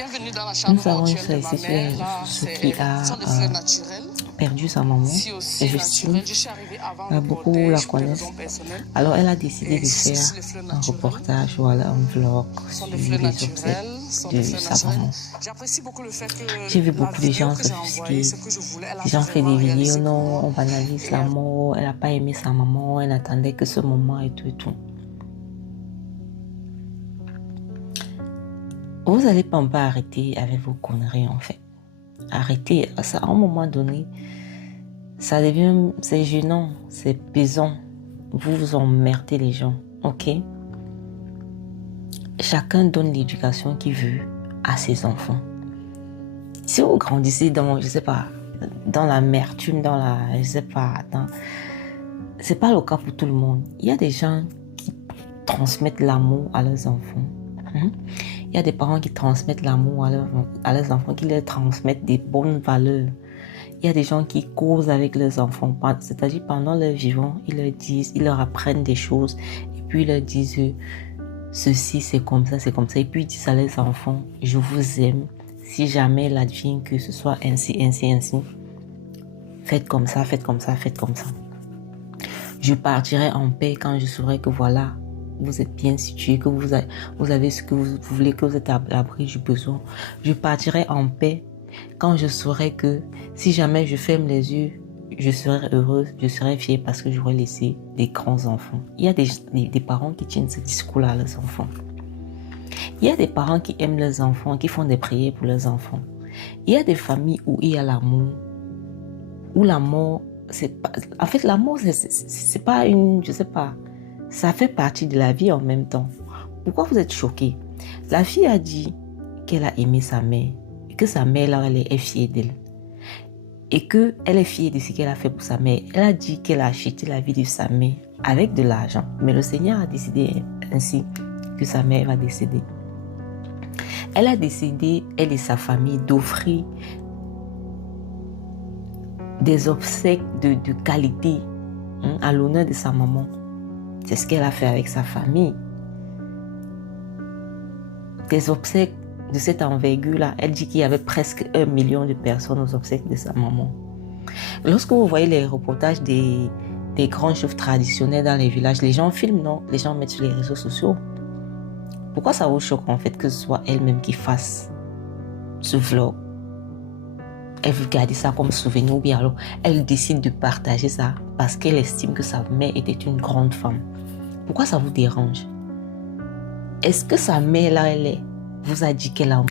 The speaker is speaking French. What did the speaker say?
Bienvenue dans la chambre Nous avons une mortuelle soeur de ici ma mère. Là, qui a ce sont des fleurs naturelles. perdu sa maman, Si aussi Justine. naturelles. Je suis arrivée avant le Beaucoup la cortège pour des connaissent. raisons personnelles. Alors elle a décidé Et de c'est faire aussi les fleurs un naturelles. reportage, voilà, un vlog Ce sont sur des fleurs les obsèques naturelles. Ce sont de des fleurs sa naturelles. maman. J'apprécie beaucoup le fait que J'ai vu la beaucoup de vidéo gens que j'ai envoyée, ce que je voulais, elle a qui ont fait vraiment des vidéos, réalisé pour non, moi. on banalise Et la mort, elle n'a pas aimé sa maman, elle attendait que ce moment et tout et tout. Vous n'allez pas arrêter avec vos conneries en fait. Arrêtez, ça, à un moment donné, ça devient, c'est gênant, c'est pesant. Vous emmerdez les gens, ok? Chacun donne l'éducation qu'il veut à ses enfants. Si vous grandissez dans, je sais pas, dans l'amertume, dans la, je sais pas, c'est pas le cas pour tout le monde. Il y a des gens qui transmettent l'amour à leurs enfants. Il y a des parents qui transmettent l'amour à leurs enfants, qui leur transmettent des bonnes valeurs. Il y a des gens qui causent avec leurs enfants, c'est-à-dire pendant leur vivant, ils leur disent, ils leur apprennent des choses, et puis ils leur disent, ceci c'est comme ça, et puis ils disent à leurs enfants, je vous aime, si jamais il advient que ce soit ainsi, faites comme ça, faites comme ça, faites comme ça. Je partirai en paix quand je saurai que voilà, vous êtes bien situé, que vous avez ce que vous voulez, que vous êtes à l'abri du besoin. Je partirai en paix quand je saurai que si jamais je ferme les yeux, je serai heureuse, je serai fière parce que j'aurai laissé des grands enfants. Il y a des parents qui tiennent ce discours-là à leurs enfants. Il y a des parents qui aiment leurs enfants, qui font des prières pour leurs enfants. Il y a des familles où il y a l'amour, où la mort, c'est pas, en fait la mort c'est pas une, je sais pas, ça fait partie de la vie en même temps. Pourquoi vous êtes choqués? La fille a dit qu'elle a aimé sa mère, et que sa mère là, elle est fière d'elle. Et qu'elle est fière de ce qu'elle a fait pour sa mère. Elle a dit qu'elle a acheté la vie de sa mère avec de l'argent. Mais le Seigneur a décidé ainsi que sa mère va décéder. Elle a décidé, elle et sa famille, d'offrir des obsèques de qualité à l'honneur de sa maman. C'est ce qu'elle a fait avec sa famille. Des obsèques de cette envergure-là. Elle dit qu'il y avait presque 1 million de personnes aux obsèques de sa maman. Lorsque vous voyez les reportages des grands chefs traditionnels dans les villages, les gens filment, non? Les gens mettent sur les réseaux sociaux. Pourquoi ça vous choque en fait que ce soit elle-même qui fasse ce vlog? Elle veut garder ça comme souvenir ou bien alors elle décide de partager ça parce qu'elle estime que sa mère était une grande femme. Pourquoi ça vous dérange? Est-ce que sa mère là, vous a dit qu'elle a